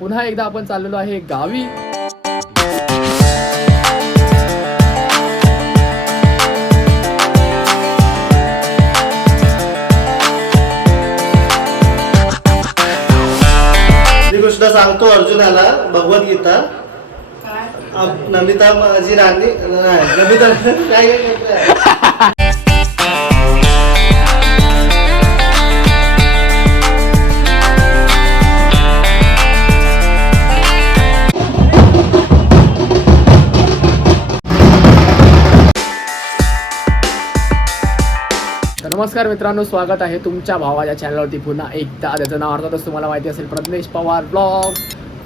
पुन्हा एकदा आपण चाललेलो आहे गावी. श्रीकृष्ण सांगतो अर्जुनाला भगवद्गीता. आप- नमिता माझी राणी नाही नमिता काय काय करताय? नमस्कार मित्रांनो स्वागत आहे तुमच्या भावाच्या चॅनलवरती पुन्हा एकदा. त्याचं नाव अर्थातच तुम्हाला माहिती असेल प्रज्ञेश पवार ब्लॉग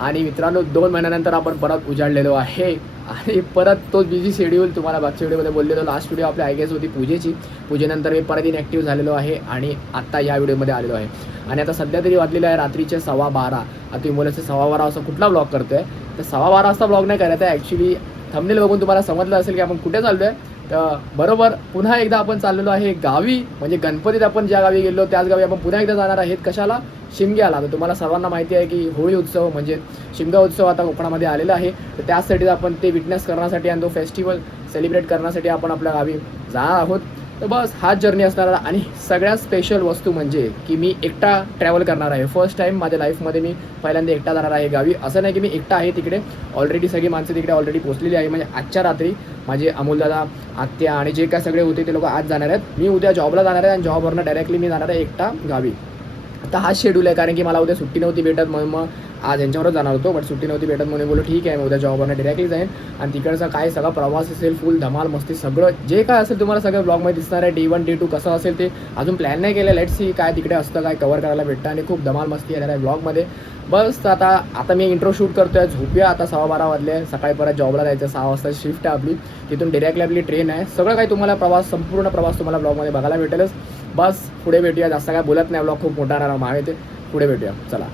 आणि मित्रांनो दोन महिन्यानंतर आपण परत उजाडलेलो आहे. आणि परत तो बिझी शेड्यूल तुम्हाला मागच्या व्हिडिओमध्ये बोललेलो लास्ट व्हिडिओ आपल्या आयगेस होती पूजेची. पूजेनंतर मी परत इनॅक्टिव्ह झालेलो आहे आणि आत्ता या व्हिडिओमध्ये आलेलो आहे. आणि आता सध्या तरी वाजलेलं आहे रात्रीचे सव्वा बारा. आता मुलाचे सव्वा बारा वाजता कुठला ब्लॉग करतोय? तर सव्वा बारा वाजता ब्लॉग नाही करायचा. ॲक्च्युली थंबनेल बघून तुम्हाला समजलं असेल की आपण कुठे चाललो आहे बरोबर. पुन्हा एकदा आपण चाललेलो आहे गावी म्हणजे गणपतीत आपण ज्या गावी गेलो त्याच गावी आपण पुन्हा एकदा जाणार आहेत. कशाला? शिमग्याला. तर तुम्हाला सर्वांना माहिती आहे की होळी उत्सव म्हणजे शिमगा उत्सव आता कोकणामध्ये आलेला आहे. तर त्यासाठी आपण ते विटनेस करण्यासाठी आणि तो फेस्टिवल सेलिब्रेट करण्यासाठी आपण आपल्या गावी जाणार आहोत. तर बस हा जर्नी असणार आणि सगळ्यात स्पेशल वस्तू म्हणजे की मी एकटा ट्रॅव्हल करणार आहे. फर्स्ट टाईम माझ्या लाईफमध्ये मी पहिल्यांदा एकटा जाणार आहे गावी. असं नाही की मी एकटा आहे तिकडे. ऑलरेडी सगळी माणसं तिकडे ऑलरेडी पोचलेली आहे. म्हणजे आजच्या रात्री माझे अमोलदादा आत्या आणि जे काय सगळे होते ते लोक आज जाणार आहेत. मी उद्या जॉबला जाणार आहे आणि जॉबवरनं डायरेक्टली मी जाणार आहे एकटा गावी. आता हाच शेड्यूल आहे कारण की मला उद्या सुट्टी नव्हती भेटत म्हणून मग आज यांच्यावरच जाणार होतो बट सुट्टी नव्हती भेटत म्हणून बोलू ठीक आहे मी उद्या जॉबवरनं डिरेक्टली जाईन. आणि तिकडचा काय सगळा प्रवास असेल फुल धमाल मस्ती सगळं जे काय असेल तुम्हाला सगळं ब्लॉगमध्ये दिसणार आहे डे वन डे टू कसं असेल ते अजून प्लॅन नाही केलं. लेट सी काय तिकडे असतं काय कवर करायला भेटतं आणि खूप धमाल मस्ती येणार आहे ब्लॉगमध्ये बस तर आता आता मी इंट्रो शूट करतोय झोपूया आता सव्वा बारा वाजले सकाळी परत जॉबला जायचं सहा वाजता शिफ्ट आहे आपली. तिथून डिरेक्टली आपली ट्रेन आहे. सगळं काही तुम्हाला प्रवास संपूर्ण प्रवास तुम्हाला ब्लॉगमध्ये बघायला भेटेलच. बस पुढे भेटूया. जास्त काय बोलत नाही ब्लॉग खूप मोठा राहणार आहे ते. पुढे भेटूया. चला.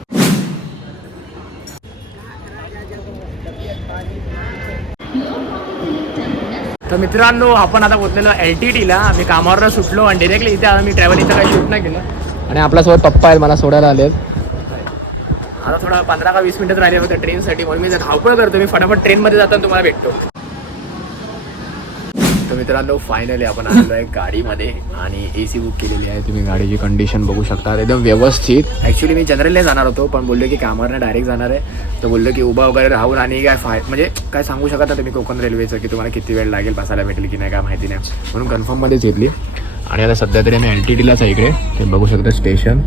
तर मित्रांनो आपण आता पोचलेलो एल टी टीला आम्ही कामावर सुटलो आणि डिरेक्टली इथे आम्ही ट्रॅव्हल इथं काही शूट नाही केलं. आणि आपल्यासोबत पप्पा आहेत मला सोडायला आले आता थोडा पंधरा का वीस मिनिटं राहिले होते ट्रेनसाठी म्हणून मी धावपळ करतो मी फटाफट ट्रेनमध्ये जाताना तुम्हाला भेटतो. मित्रांनो फायनली आपण आलेलो आहे गाडीमध्ये आणि ए सी बुक केलेली आहे. तुम्ही गाडीची कंडिशन बघू शकता एकदम व्यवस्थित. ॲक्च्युली मी जनरलने जाणार होतो पण बोललो की कामावरनं डायरेक्ट जाणार आहे. तर बोललो की उभा वगैरे राहून आणि काय फाय म्हणजे काय सांगू शकत ना तुम्ही कोकण रेल्वेचं की तुम्हाला किती वेळ लागेल बसायला भेटेल की नाही काय माहिती नाही. म्हणून कन्फर्ममध्येच घेतली. आणि आता सध्या तरी आम्ही एल टी टीलाच आहे इकडे. ते बघू शकता स्टेशन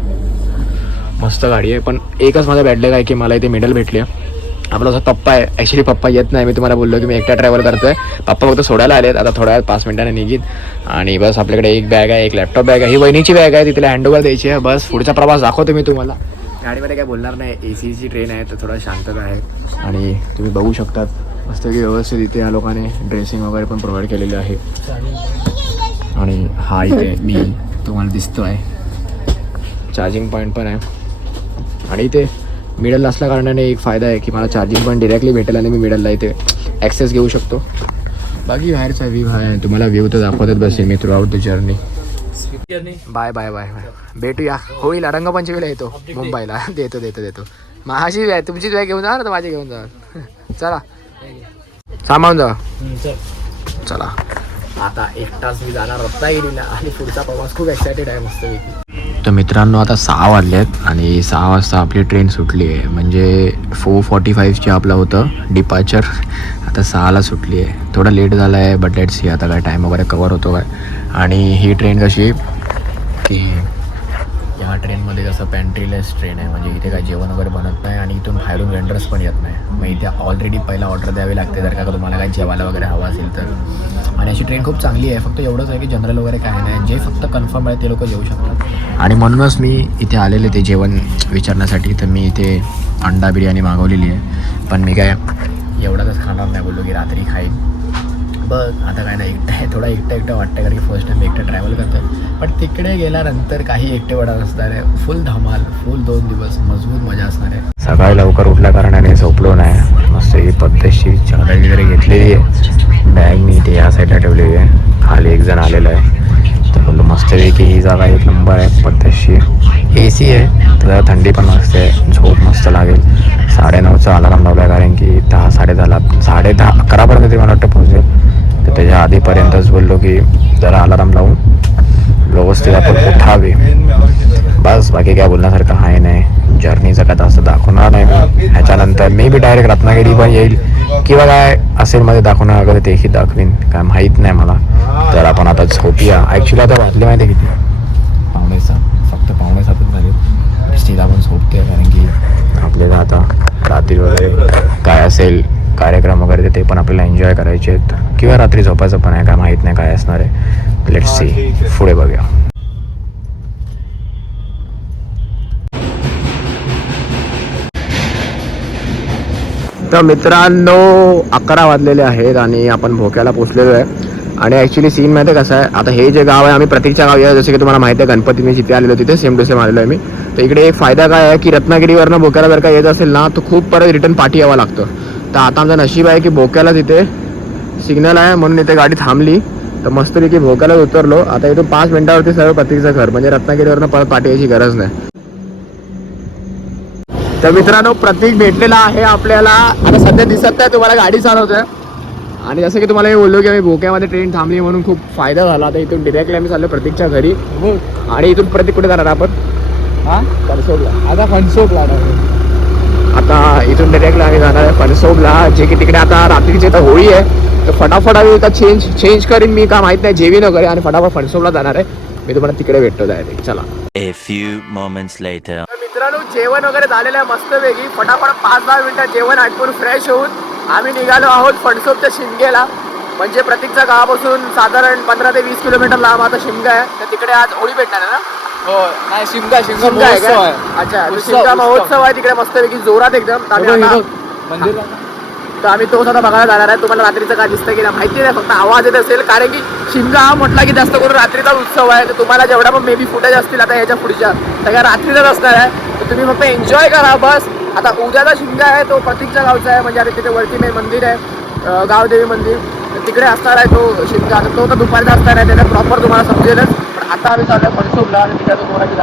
मस्त गाडी आहे पण एकच माझा बॅडलॅग आहे की मला इथे मेडल भेटली आहे. आपला जो पप्पा आहे. ॲक्च्युली पप्पा येत नाही. मी तुम्हाला बोललो की मी एकटा ट्रॅव्हल करतोय. पप्पा फक्त सोडायला आलेत. आता थोड्या वेळ पाच मिनिटाने निघित आणि बस आपल्याकडे एक बॅग आहे एक लॅपटॉप बॅग आहे. ही वहिनीची बॅग आहे. ती तिला हँडओव्हर द्यायची आहे. बस पुढचा प्रवास दाखवतो मी तुम्हाला. गाडीमध्ये काय बोलणार नाही. ए सीची ट्रेन आहे तर थोडा शांतता आहे. आणि तुम्ही बघू शकतात. मस्त की व्यवस्थित इथे या लोकांनी ड्रेसिंग वगैरे पण प्रोव्हाइड केलेलं आहे. आणि हा इथे मी तुम्हाला दिसतो आहे चार्जिंग पॉईंट पण आहे. आणि इथे मिडल असल्या कारणाने एक फायदा आहे की मला चार्जिंग पॉईंट डिरेक्टली भेटेल आणि मी मिडलला इथे ॲक्सेस घेऊ शकतो. बाकी बाहेरचा व्ह्यू आहे. तुम्हाला व्ह्यू तर दाखवतच बसेल मी throughout the journey bye bye bye bye भेटूया. होईल. रंगपंचमीला येतो. मुंबईला. देतो देतो देतो. माझी बॅग तुमचीच बॅग घेऊन जा ना? तर माझी घेऊन जा चला. सामावून जा. चला. आता एकटाच मी जाणार. रत्नागिरीला आणि पुढचा प्रवास खूप एक्सायटेड आहे मस्तपैकी तर मित्रांनो आता सहा वाजले आहेत आणि सहा वाजता आपली ट्रेन सुटली आहे म्हणजे फोर फॉर्टी फाईव्हची आपलं होतं डिपार्चर आता सहाला सुटली आहे थोडं लेट झालं आहे बट लेट सी आता काय टाईम वगैरे कवर होतो काय. आणि ही ट्रेन कशी? की या ट्रेनमध्ये कसं पॅन्ट्रीलेस ट्रेन आहे म्हणजे इथे काय जेवण वगैरे बनत नाही आणि इथून बाहेरून वेंडर्स पण येत नाही. मग इथे ऑलरेडी पहिला ऑर्डर द्यावी लागते जर का तुम्हाला काय जेवायला वगैरे हवं असेल तर. आणि अशी ट्रेन खूप चांगली आहे फक्त एवढंच आहे की जनरल वगैरे काय नाही. जे फक्त कन्फर्म आहे ते लोक येऊ शकतात. आणि म्हणूनच मी इथे आलेले ते जेवण विचारण्यासाठी तर मी इथे अंडा बिर्याणी मागवलेली आहे. पण मी काय एवढंच खाणार नाही बोललो की रात्री खाईन. बघ आता काय नाही एकटं आहे थोडा एकटं एकटं वाटतं कारण की फर्स्ट टाइम एकटं ट्रॅव्हल करतो पण तिकडे गेल्यानंतर काही एकटेवडा नसणार आहे फुल धमाल फुल दोन दिवस मजबूत मजा असणार. आहे सकाळी लवकर उठल्या कारणाने झोपलो नाही. मस्त ही पद्धतशीर चादर वगैरे घेतलेली आहे. बॅग मी इथे या साईडला ठेवलेली आहे. खाली एक जण आलेला आहे. तर बोललो मस्तपैकी ही जागा एक नंबर आहे पद्धतशीर. ए सी आहे तर जरा थंडी पण मस्त आहे झोप मस्त लागेल साडेनऊचा अलाराम लावला कारण की दहा साडे दहाला साडे दहा अकरापर्यंत ते मला वाटतं पोहोचेल तर त्याच्या आधीपर्यंतच बोललो की जरा अलाराम लावून व्यवस्थित आपण उठावे बस, बाकी काय बोलण्यासारखं आहे नाही जर्नीचं काय असं दाखवणार नाही मी ह्याच्यानंतर मी बी डायरेक्ट रत्नागिरी पण येईल किंवा काय असेल मध्ये दाखवणार वगैरे तेही दाखवीन काय माहीत नाही मला। तर आपण आता झोपूया ॲक्च्युली आता वाजले माहिती किती पावणे सात फक्त आपल्याला आता रात्री वगैरे. काय असेल कार्यक्रम वगैरे ते पण आपल्याला एन्जॉय करायचे आहेत. किंवा रात्री झोपायचं पण आहे काय माहीत नाही काय असणार आहे. लेट्स सी पुढे बघूया. तर मित्रांनो अकरा वाजलेले आहेत आणि आपण भोक्याला पोचलेलो आहे. आणि ॲक्च्युली सीन माहिती आहे कसं आहे? आता हे जे गाव आहे आम्ही प्रतीकच्या गावी आहे. जसं की तुम्हाला माहिती आहे गणपती मी जिथे आलेलो तिथे सेम टू सेम आलेलो आहे मी. तर इकडे एक फायदा काय आहे की रत्नागिरीवरनं भोक्याला जर का येत असेल ना तर खूप परत रिटर्न पाठी यावं लागतं. तर आता आमचं नशीब आहे की भोक्याला तिथे सिग्नल आहे म्हणून इथे गाडी थांबली. तर मस्तपैकी भोक्याला उतरलो. आता इथून पाच मिनिटावरती सर्व प्रतीकचं घर म्हणजे रत्नागिरीवरनं परत पाठी यायची गरज नाही. तर मित्रांनो प्रतीक भेटलेला आहे आपल्याला. आता सध्या दिसत नाही तुम्हाला गाडी चालवतोय. आणि जसं की तुम्हाला मी बोललो की आम्ही भोक्यामध्ये ट्रेन थांबली म्हणून खूप फायदा झाला. आता इथून डिरेक्टली आम्ही चाललो प्रतीकच्या घरी. आणि इथून प्रतीक कुठे जाणार आपण? हा? फणसोबला. आता फणसोक आता. इथून डिरेक्टली आम्ही जाणार आहे फणसोबला जे की तिकडे आता रात्रीची आता होळी आहे. तर फटाफट आम्ही आता चेंज चेंज करीन मी का माहीत नाही जेवी वगैरे आणि फटाफट फणसोबला जाणार आहे. मी तुम्हाला तिकडे भेटतो डायरेक्ट चला. A few moments later. तर मित्रांनो जेवण वगैरे झालेलं आहे मस्त वेगळी. फटाफट पाच दहा मिनिटात जेवण आटपून फ्रेश होऊन आम्ही निघालो आहोत फणसोबच्या शिमगेला. म्हणजे प्रतीकच्या गावापासून साधारण पंधरा ते वीस किलोमीटर लांब आता शिमगा आहे. तर तिकडे आज होळी भेटणार आहे ना? हो नाही शिमगा शिमगा शिमगा आहे महोत्सव का? आहे. अच्छा तो उत्सव, शिमगा उत्सव. महोत्सव आहे तिकडे मस्तपैकी जोरात एकदम. तर आम्ही हे बघ, आता- बघ, मंदिर तर आम्ही तोच आता बघायला जाणार आहे. तुम्हाला रात्रीचं काय दिसतं की नाही माहिती नाही फक्त आवाज येत असेल. कारण की शिमगा हा म्हटला की जास्त करून रात्रीचा उत्सव आहे. तर तुम्हाला जेवढा पण मे बी फुटेज असतील आता याच्या पुढच्या सगळ्या रात्रीचाच असणार आहे. तर तुम्ही फक्त एन्जॉय करा बस. आता उद्याचा शिमगा आहे तो प्रतीकच्या गावचा आहे. म्हणजे आता तिथे वरती मंदिर आहे अं, गावदेवी मंदिर. तर तिकडे असणार आहे तो शिमगा तर तो तर दुपारचा असणार आहे त्याला प्रॉपर तुम्हाला समजेलच. पण आता आम्ही चालू आहे फणसोबला आणि तिकडे तुम्हाला मी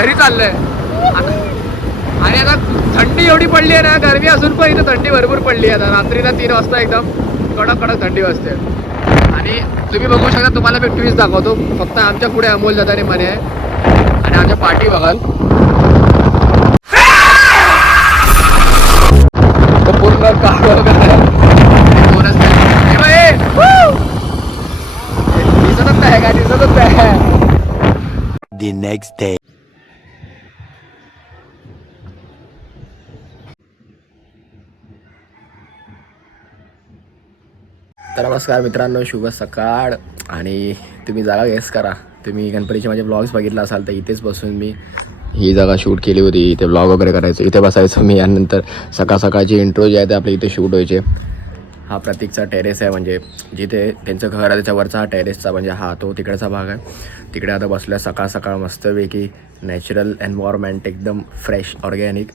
घरी चाललोय. आणि आता थंडी एवढी पडली आहे ना गरमी असून पण इथं थंडी भरपूर पडली आहे. आता रात्रीला तीन वाजता एकदम कडक कडक थंडी वाजते. आणि तुम्ही बघू शकता तुम्हाला मी ट्विस्ट दाखवतो. फक्त आमच्या पुढे अमोल दादाने म्हणे आहे. आणि आमच्या पाठी बघाल. पूर्ण काळ वगैरे नाही. दिसतच नाही का दिसतच नाही. The next day. तर नमस्कार मित्रांनो शुभ सकाळ. आणि तुम्ही जागा गेस करा. तुम्ही गणपतीचे माझे ब्लॉग्स बघितला असाल तर इथेच बसून मी ही जागा शूट केली होती. इथे ब्लॉग वगैरे करायचं इथे बसायचं मी. यानंतर सकाळ सकाळचे इंट्रो जे आहे ते आपले इथे शूट व्हायचे. हा प्रतीकचा टेरेस आहे म्हणजे जिथे त्यांचं घर आहे त्याच्यावरचा हा टेरेसचा म्हणजे हा तो तिकडचा भाग आहे. तिकडे आता बसल्या सकाळ सकाळ मस्तपैकी नॅचरल एन्व्हायरमेंट एकदम फ्रेश ऑर्गॅनिक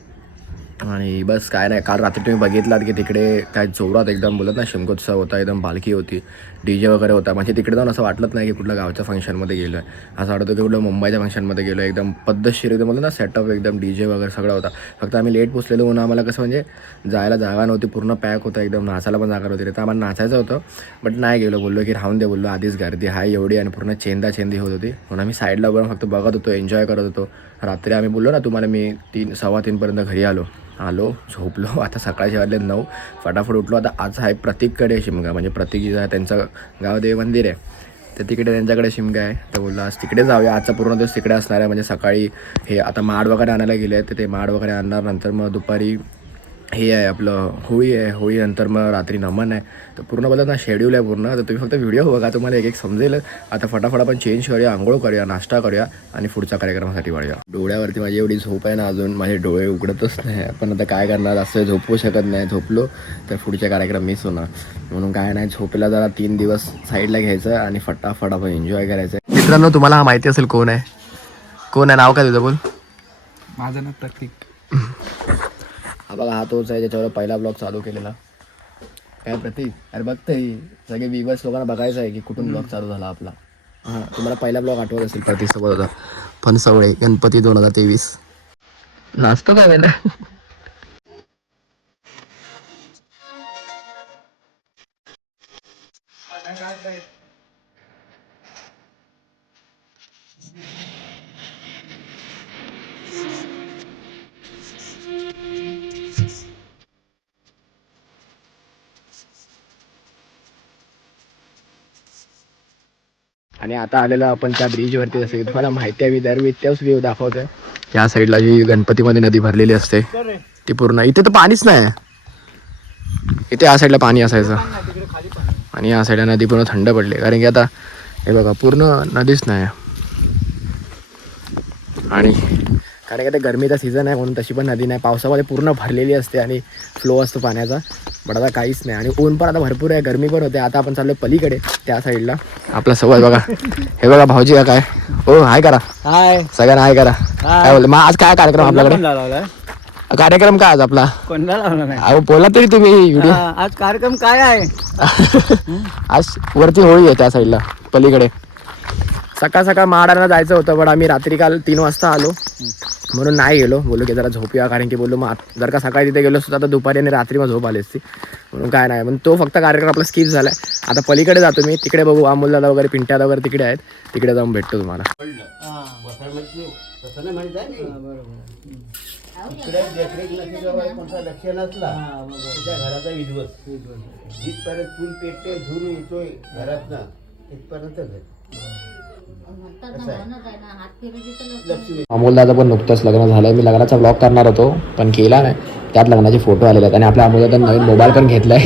आणि बस काय नाही काल रात्री तुम्ही बघितलात की तिकडे काय जोरात एकदम बोलत ना शिमगोत्सव होता एकदम बालकी होती डी जे वगैरे होता. म्हणजे तिकडे जाऊन असं वाटलंच नाही की कुठल्या गावच्या फंक्शनमध्ये गेलो आहे असं वाटतं की कुठलं मुंबईच्या फंक्शनमध्ये गेलो एकदम पद्धतशीर एकदम बोलतो ना सेटअप एकदम डी जे वगैरे सगळं होता. फक्त आम्ही लेट पोचलेलो म्हणून आम्हाला कसं म्हणजे जायला जागा नव्हती पूर्ण पॅक होता एकदम नाचायला पण जागा नव्हती. तर आम्हाला नाचायचं होतं बट नाही गेलो बोललो की राहून दे बोललो आधीच गर्दी हाय एवढी आणि पूर्ण चेंदा चेंदी होत होती. म्हणून आम्ही साईडला बघून फक्त बघत होतो एन्जॉय करत होतो. रात्री आम्ही बोललो ना तुम्हाला मी तीन सव्वा तीनपर्यंत घरी आलो. आलो झोपलो. आता सकाळचे वाजले नऊ. फटाफट उठलो. आता आज आहे प्रतीककडे शिमगा. म्हणजे प्रतीक जिथं आहे त्यांचं गावदेवी मंदिर आहे. तर तिकडे त्यांच्याकडे शिमगा आहे. तर बोललो आज तिकडे जाऊया. आजचा पूर्ण दिवस तिकडे असणार आहे. म्हणजे सकाळी हे आता माड वगैरे आणायला गेले तर ते माड वगैरे आणणार. नंतर मग दुपारी हे आहे आपलं होळी आहे होळीनंतर मग रात्री नमन आहे. तर पूर्ण बोलत ना शेड्यूल आहे पूर्ण. तर तुम्ही फक्त व्हिडिओ बघा तुम्हाला एक एक समजेल. आता फटाफट आपण चेंज करूया आंघोळ करूया नाश्ता करूया आणि पुढच्या कार्यक्रमासाठी वळूया डोळ्यावरती माझी एवढी झोप आहे ना अजून माझे डोळे उघडतच नाही पण आता काय करणार? असं झोपू शकत नाही. झोपलो तर पुढचे कार्यक्रम मिस होणार. म्हणून काय नाही झोपेला जरा तीन दिवस साईडला घ्यायचं आणि फटाफट आपण एन्जॉय करायचं. मित्रांनो तुम्हाला हा माहिती असेल कोण आहे? कोण आहे? नाव काय तुझं बोल? माझं नाव प्रतीक. हा बघा हा तोच आहे ज्याच्यावर पहिला ब्लॉग चालू केलेला. काय प्रतीक? अरे बघतंय सगळे विवर्स लोकांना बघायचं आहे की कुठून ब्लॉग चालू झाला आपला. हां तुम्हाला पहिला ब्लॉग आठवत असेल. प्रतीक सोबत होता फणसवळे गणपती दोन हजार तेवीस. नाचतो काय वेळेला आणि आता आलेलो आपण त्या ब्रिजवरती जसं की तुम्हाला माहिती आहे विदर्भ त्याच व्ह्यू आहे या साईडला जी गणपतीमध्ये नदी भरलेली असते ती पूर्ण. इथे तर पाणीच नाही. इथे या साईडला पाणी असायचं. आणि या साईडला नदी पूर्ण थंड पडली. कारण की आता हे बघा पूर्ण नदीच नाही. आणि कारण की आता गरमीचा सीझन आहे म्हणून तशी पण नदी नाही. पावसामध्ये पूर्ण भरलेली असते आणि फ्लो असतो पाण्याचा. बट आता काहीच नाही. आणि ऊन पण आता भरपूर आहे. गरमी पण होते. आता आपण चाललो पलीकडे त्या साईडला. आपला सवय बघा. हे बघा भाऊजी का काय? हो हाय करा. हाय. सगळ्यांना हाय करा. काय बोलले? मग आज काय कार्यक्रम आपल्याकडे? कार्यक्रम काय आज आपला? अहो बोला तरी तुम्ही व्हिडिओ. आज कार्यक्रम काय आहे? आज वरती होळी आहे त्या साईडला पलीकडे. सकाळ सकाळ महाडाला जायचं होतं पण आम्ही रात्री काल तीन वाजता आलो. म्हणून नाही गेलो. बोललो की जरा झोपूया कारण की बोललो मग जर का सकाळी तिथे गेलो असतो आता दुपारी आणि रात्री मग झोप आली असती म्हणून काय नाही पण तो फक्त कार्यक्रम आपला स्किप आहे आता पलीकडे जातो मी तिकडे बघू अमोल दादा वगैरे पिंट्या दादा वगैरे तिकडे आहेत तिकडे जाऊन भेटतो तुम्हाला. जिथपर्यंत फुल पेटते येतोय तिथपर्यंत अमोल दादा पण नुकतंच लग्न झालंय. मी लग्नाचा ब्लॉग करणार होतो पण केला नाही. त्यात लग्नाचे फोटो आलेले आहेत. आणि आपल्या अमोल दादा नवीन मोबाईल पण घेतलाय.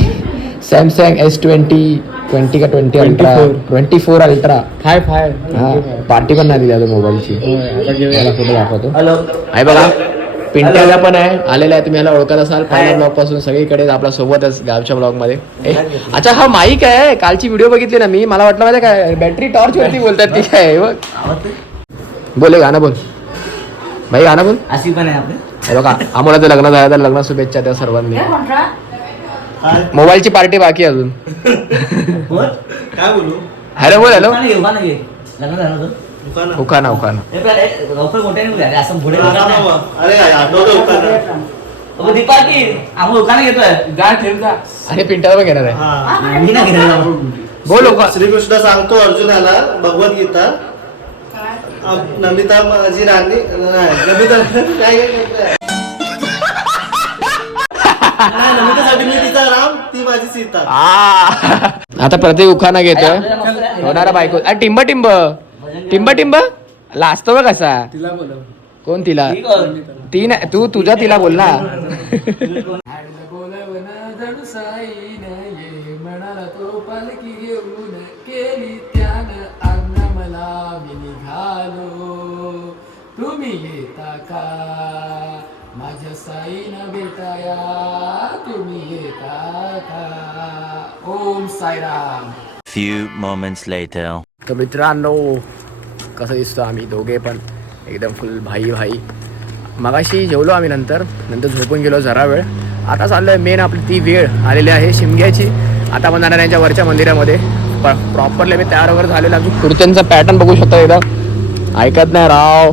सॅमसंग एस ट्वेंटी ट्वेंटी का twenty ultra twenty four ultra five five हा पार्टी पण नाही दिली मोबाईलची फोटो दाखवतो. हॅलो आहे बघा. पिंट्याला पण आहे. आलेला आहे तुम्ही याला ओळखत असाल. पहिल्या ब्लॉगपासून सगळीकडे आपला सोबतच गावच्या ब्लॉगमध्ये. अच्छा हा माईक आहे. कालची व्हिडिओ बघितली ना मी. मला वाटलं माहिती काय बॅटरी टॉर्च वरती बोलतात ती. काय बोले गाणं बोल. भाई गाणं बोल. अशी पण आहे आपली. हे बघा अमोलाचं लग्न झालं तर लग्न शुभेच्छा त्या सर्वांनी. मोबाईलची पार्टी बाकी अजून. काय बोलू? हॅलो बोल हॅलो लग्न झालं उखाना. उखाना अरे दीपाकी आम्ही उखाना घेतोय. जा ठेव जा. पिंट्याला पण घेणार आहे. मी नाही घेतलं बोल उखा- श्रीकृष्ण सांगतो अर्जुनाला भगवद्गीता अब- नमिता माझी राणी नाही, नमिता काय काय? नाही, नमितासाठी मी तिचा राम ती माझी सीता. आ. आता प्रत्येक उखाना घेतोय. होणारा बायको. अरे टिंब टिंब. टिंब टिंब? लाजतो बघ कसा तिला बोलव. कोण तिला. ती नाही तू तुझा तिला बोल ना. तुम्ही येता का माझ्या साईनं भेटाया तुम्ही येता का Om Sairam Few moments later. तर मित्रांनो कसं दिसतो आम्ही दोघे पण. एकदम फुल भाई भाई. मगाशी जेवलो आम्ही नंतर. नंतर झोपून गेलो जरा वेळ. आता चाललो आहे मेन आपली ती वेळ आलेली आहे शिमग्याची. आता आपण जाणार यांच्या वरच्या मंदिरामध्ये. प्रॉपरली मी तयार वगैरे झालेलं आमची कुर्त्यांचा पॅटर्न बघू शकता एकदा ऐकत नाही राव.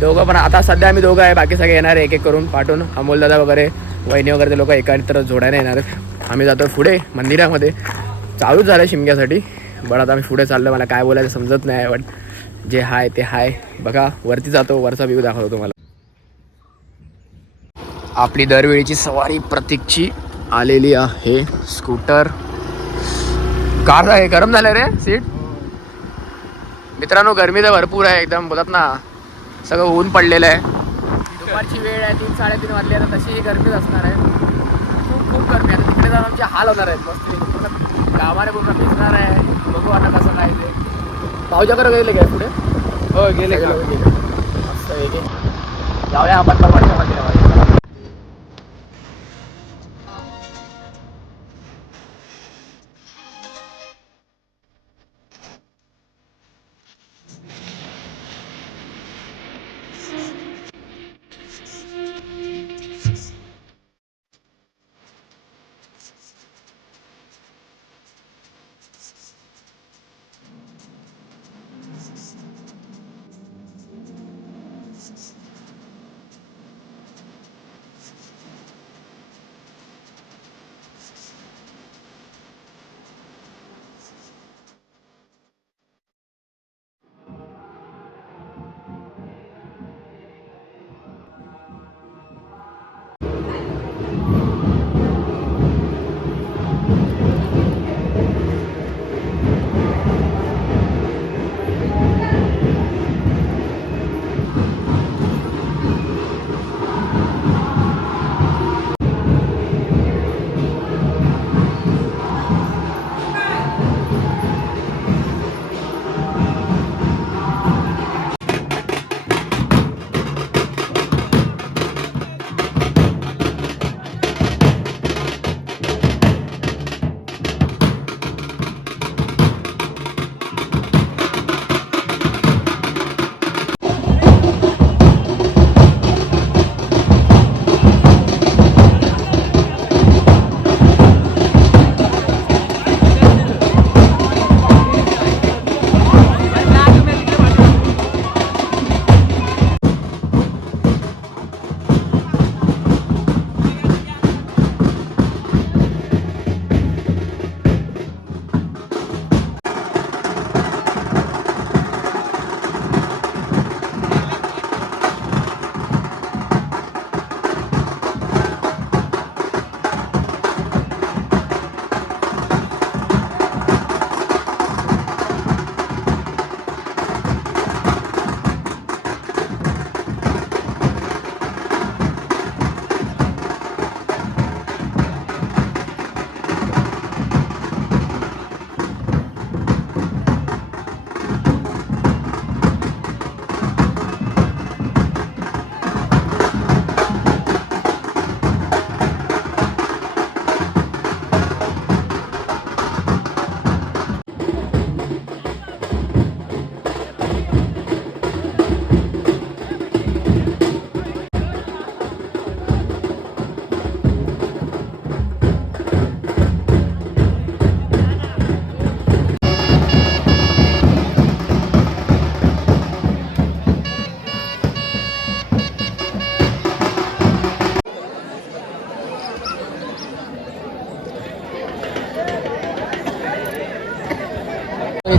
दोघं पण आता सध्या आम्ही दोघं आहे. बाकी सगळे येणार आहे एक एक करून पाठवून. अमोलदादा वगैरे वहिनी वगैरे ते लोक एकानंतर जोडायला येणार आहेत. आम्ही जातो पुढे मंदिरामध्ये. चालूच झालं आहे शिमग्यासाठी. बट आता आम्ही पुढे चाललो मला काय बोलायचं समजत नाही बट जे हाय ते हाय. बघा वरती जातो वरचा व्ह्यू दाखवतो तुम्हाला. आपली दरवेळीची सवारी प्रतीकची आलेली आहे. स्कूटर. कार आहे गरम झालं रे सीट मित्रांनो गरमी तर भरपूर आहे एकदम बोलत ना. सगळं ऊन पडलेलं आहे. दुपारची वेळ आहे तीन साडेतीन वाजले आता तशीही गरमीच असणार आहे. खूप खूप गरमी आहे. तिकडे जाऊन आमचे हाल होणार आहेत. मस्त. गावाने पूर्ण भिजणार आहे. बघू आता कसं काय ते. भाऊजाकडे गेले काय पुढे हो गेले गेले. जाऊया आपण पण वरच्या मंदिरामध्ये.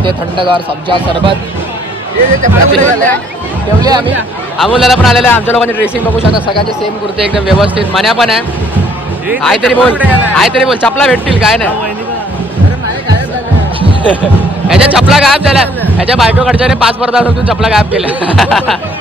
इथे थंडगार सब्जा सरबत. ठेवले आम्ही. अमोलला पण आलेला आहे. आमच्या लोकांनी ड्रेसिंग बघू शकता. सगळ्यांचे सेम कुर्ते एकदम व्यवस्थित. मन्या पण आहे. आई तरी बोल. आई तरी बोल. चपला भेटतील काय नाही. ह्याच्या चपला गायब झाल्या. ह्याच्या बायकोकडच्या पाच पडदा चपला गायब केल्या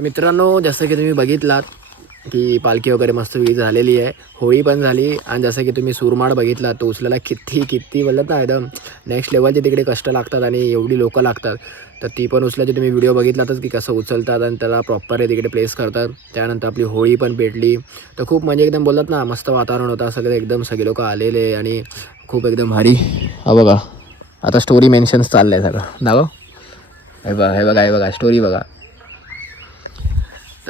तर मित्रांनो जसं की तुम्ही बघितलात की पालखी वगैरे मस्त झालेली आहे. होळी पण झाली आणि जसं की तुम्ही सुरमाड बघितला तो उचलायला किती किती बोलत ना एकदम. नेक्स्ट लेवलचे तिकडे कष्ट लागतात आणि एवढी लोकं लागतात. तर ती पण उचलायची. तुम्ही व्हिडिओ बघितलातच की कसं उचलतात आणि त्याला प्रॉपर तिकडे प्लेस करतात. त्यानंतर आपली होळी पण पेटली. तर खूप म्हणजे एकदम बोलत ना मस्त वातावरण होतं. सगळे एकदम सगळे लोक आलेले आणि खूप एकदम भारी. हा बघा आता स्टोरी मेन्शन्स चाललं आहे सगळं. दाखव. हे बघा हे बघा हे बघा स्टोरी बघा.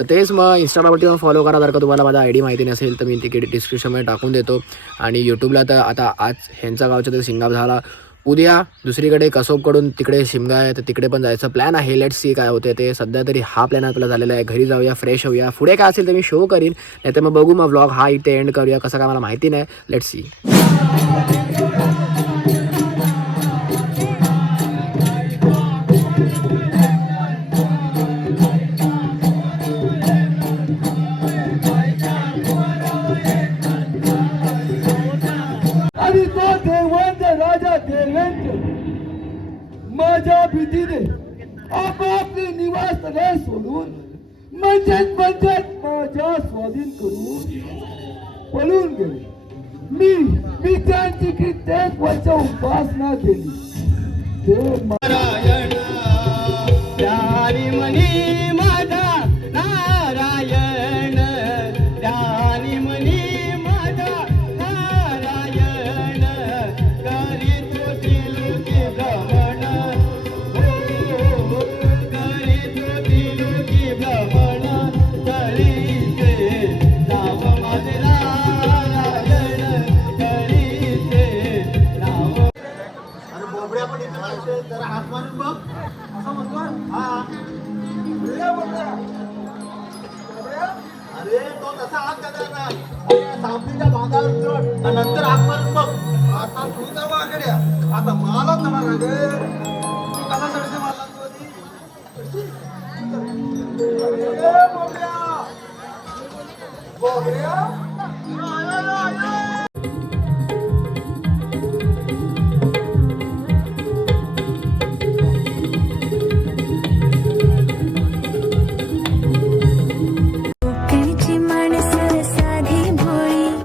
तर तेच मग इंस्टाग्रामवरती पण फॉलो करा. जर का तुम्हाला माझा आय डी माहिती नसेल तर मी तिकीट डिस्क्रिप्शनमध्ये टाकून देतो. आणि यूट्यूबला तर आता आज ह्यांचा गावचा तर सिंगाप झाला. उद्या दुसरीकडे कसोबकडून तिकडे शिमगा आहे तर तिकडे पण जायचं प्लॅन आहे. लेट सी काय होते ते. सध्या तरी हा प्लॅन आपला झालेला आहे. घरी जाऊया फ्रेश होऊया. पुढे काय असेल तर मी शो करीन. नाही तर मग बघू मग व्लॉग हा इथे एंड करूया. कसं काय मला माहिती नाही. लेट सी माझ्या भीतीने आपापले निवासस्थाने सोडून म्हणजेच म्हणजेच माझ्या स्वाधीन करून पळून गेले मी मी त्यांची कित्येक वर्ष उपासना केली. ते नारायण